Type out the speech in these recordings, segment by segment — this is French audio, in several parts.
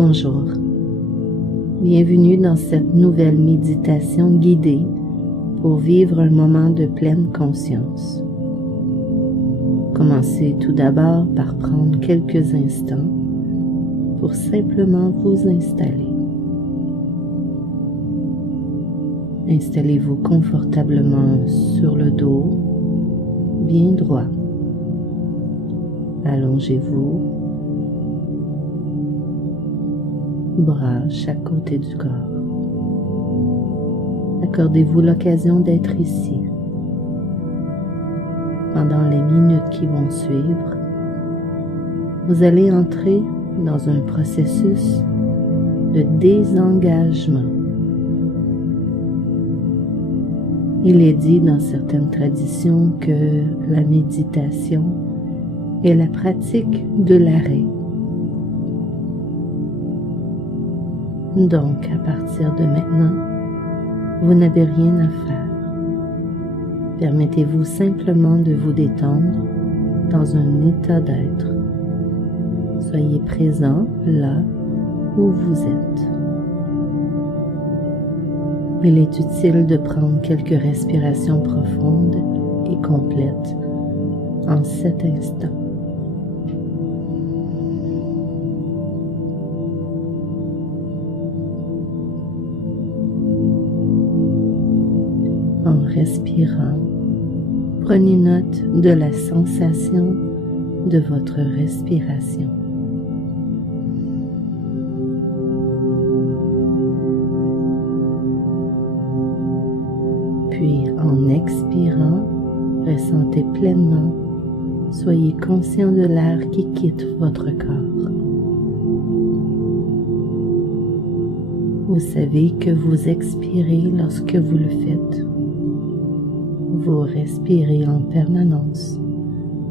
Bonjour, bienvenue dans cette nouvelle méditation guidée pour vivre un moment de pleine conscience. Commencez tout d'abord par prendre quelques instants pour simplement vous installer. Installez-vous confortablement sur le dos, bien droit. Allongez-vous, bras à chaque côté du corps. Accordez-vous l'occasion d'être ici. Pendant les minutes qui vont suivre, vous allez entrer dans un processus de désengagement. Il est dit dans certaines traditions que la méditation est la pratique de l'arrêt. Donc, à partir de maintenant, vous n'avez rien à faire. Permettez-vous simplement de vous détendre dans un état d'être. Soyez présent là où vous êtes. Il est utile de prendre quelques respirations profondes et complètes en cet instant. En respirant, prenez note de la sensation de votre respiration. Puis en expirant, ressentez pleinement, soyez conscient de l'air qui quitte votre corps. Vous savez que vous expirez lorsque vous le faites. Vous respirez en permanence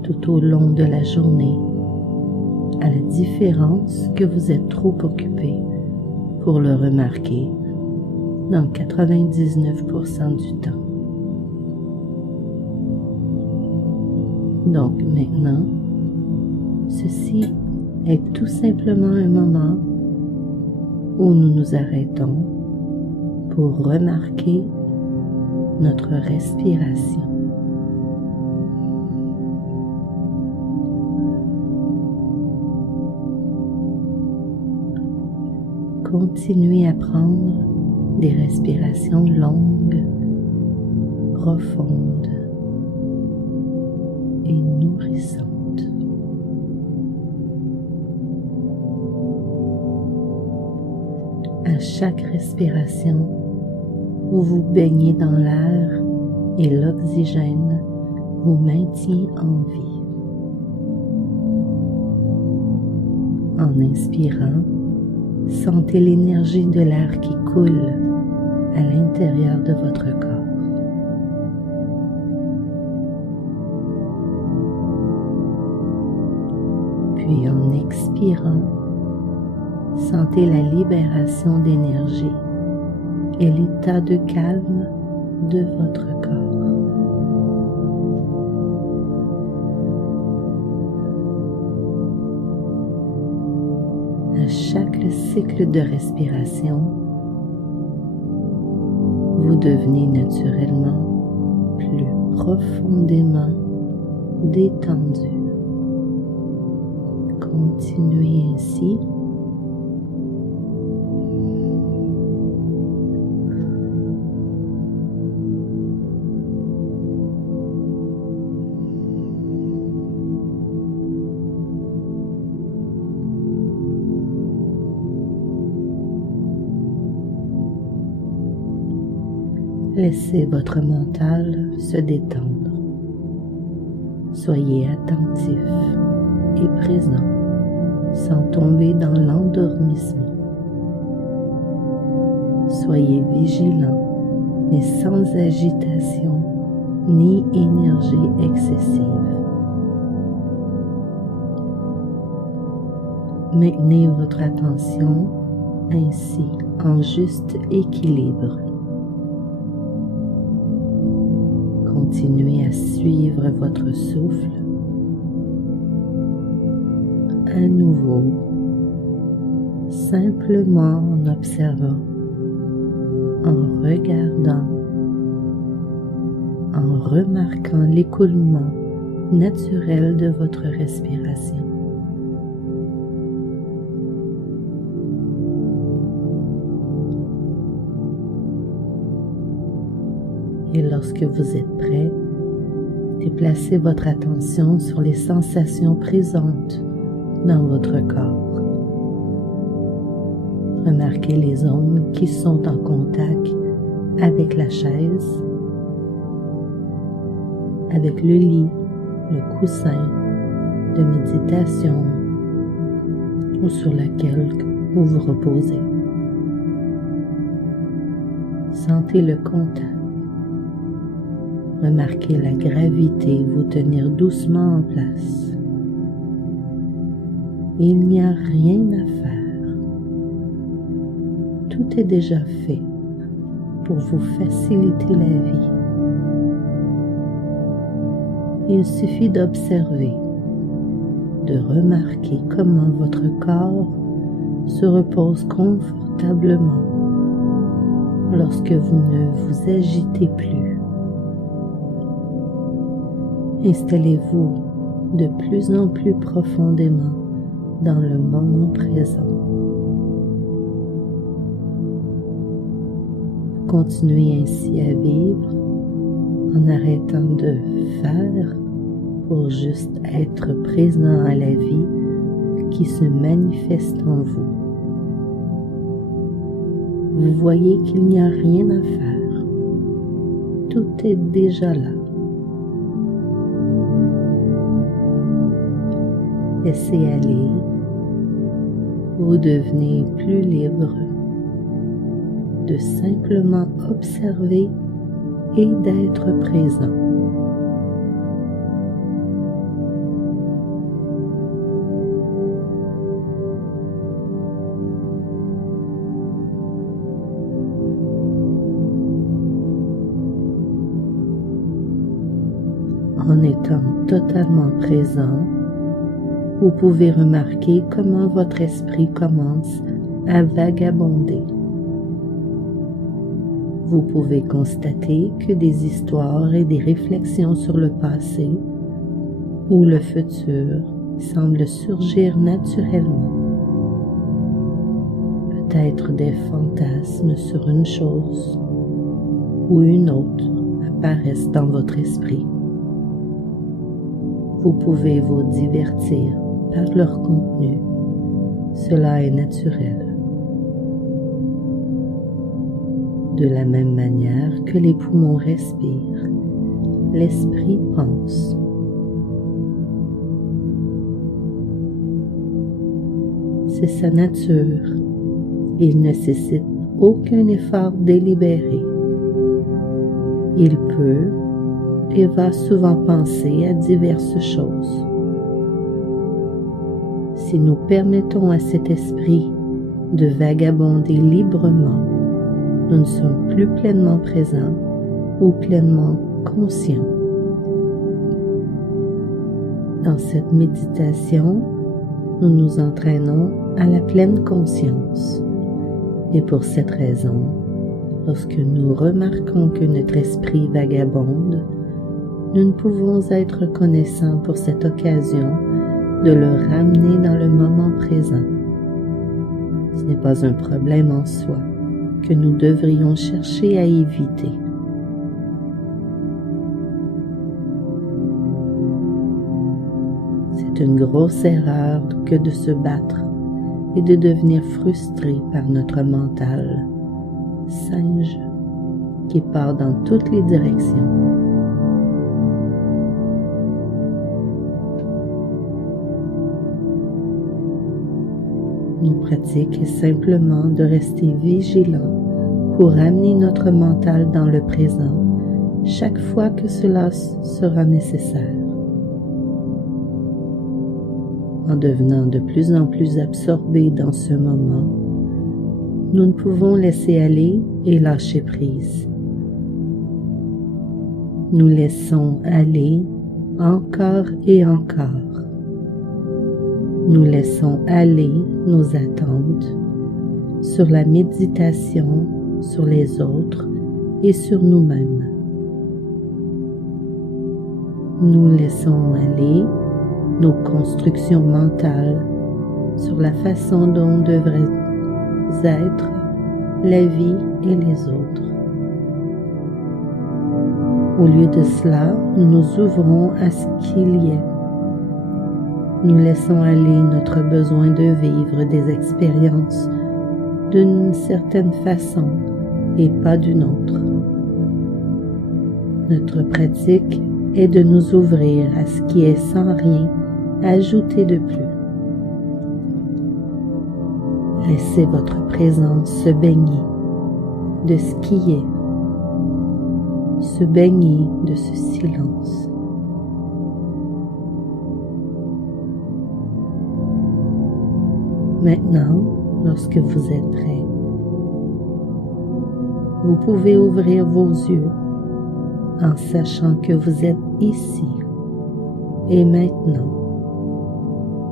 tout au long de la journée, à la différence que vous êtes trop occupé pour le remarquer dans 99% du temps. Donc maintenant, ceci est tout simplement un moment où nous nous arrêtons pour remarquer notre respiration. Continuez à prendre des respirations longues, profondes et nourrissantes. À chaque respiration, vous vous baignez dans l'air et l'oxygène vous maintient en vie. En inspirant, sentez l'énergie de l'air qui coule à l'intérieur de votre corps. Puis en expirant, sentez la libération d'énergie et l'état de calme de votre corps. À chaque cycle de respiration, vous devenez naturellement plus profondément détendu. Continuez ainsi. Laissez votre mental se détendre. Soyez attentif et présent sans tomber dans l'endormissement. Soyez vigilant mais sans agitation ni énergie excessive. Maintenez votre attention ainsi en juste équilibre. Continuez à suivre votre souffle. À nouveau, simplement en observant, en regardant, en remarquant l'écoulement naturel de votre respiration. Et lorsque vous êtes prêt, déplacez votre attention sur les sensations présentes dans votre corps. Remarquez les zones qui sont en contact avec la chaise, avec le lit, le coussin de méditation ou sur lequel vous vous reposez. Sentez le contact. Remarquez la gravité vous tenir doucement en place. Il n'y a rien à faire. Tout est déjà fait pour vous faciliter la vie. Il suffit d'observer, de remarquer comment votre corps se repose confortablement lorsque vous ne vous agitez plus. Installez-vous de plus en plus profondément dans le moment présent. Continuez ainsi à vivre en arrêtant de faire pour juste être présent à la vie qui se manifeste en vous. Vous voyez qu'il n'y a rien à faire. Tout est déjà là. Laissez aller, vous devenez plus libre de simplement observer et d'être présent. En étant totalement présent, vous pouvez remarquer comment votre esprit commence à vagabonder. Vous pouvez constater que des histoires et des réflexions sur le passé ou le futur semblent surgir naturellement. Peut-être des fantasmes sur une chose ou une autre apparaissent dans votre esprit. Vous pouvez vous divertir par leur contenu. Cela est naturel. De la même manière que les poumons respirent, l'esprit pense. C'est sa nature. Il ne nécessite aucun effort délibéré. Il peut et va souvent penser à diverses choses. Si nous permettons à cet esprit de vagabonder librement, nous ne sommes plus pleinement présents ou pleinement conscients. Dans cette méditation, nous nous entraînons à la pleine conscience. Et pour cette raison, lorsque nous remarquons que notre esprit vagabonde, nous ne pouvons être reconnaissants pour cette occasion de le ramener dans le moment présent. Ce n'est pas un problème en soi que nous devrions chercher à éviter. C'est une grosse erreur que de se battre et de devenir frustré par notre mental singe qui part dans toutes les directions. Nos pratiques est simplement de rester vigilants pour amener notre mental dans le présent chaque fois que cela sera nécessaire. En devenant de plus en plus absorbés dans ce moment, nous ne pouvons laisser aller et lâcher prise. Nous laissons aller encore et encore. Nous laissons aller nos attentes, sur la méditation, sur les autres et sur nous-mêmes. Nous laissons aller nos constructions mentales sur la façon dont devrait être la vie et les autres. Au lieu de cela, nous nous ouvrons à ce qu'il y ait. Nous laissons aller notre besoin de vivre des expériences d'une certaine façon et pas d'une autre. Notre pratique est de nous ouvrir à ce qui est sans rien à ajouter de plus. Laissez votre présence se baigner de ce qui est, se baigner de ce silence. Maintenant, lorsque vous êtes prêt, vous pouvez ouvrir vos yeux en sachant que vous êtes ici et maintenant,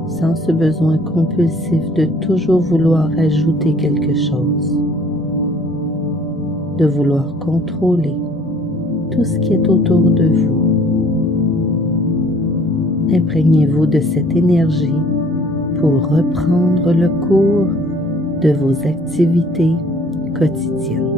sans ce besoin compulsif de toujours vouloir ajouter quelque chose, de vouloir contrôler tout ce qui est autour de vous. Imprégnez-vous de cette énergie pour reprendre le cours de vos activités quotidiennes.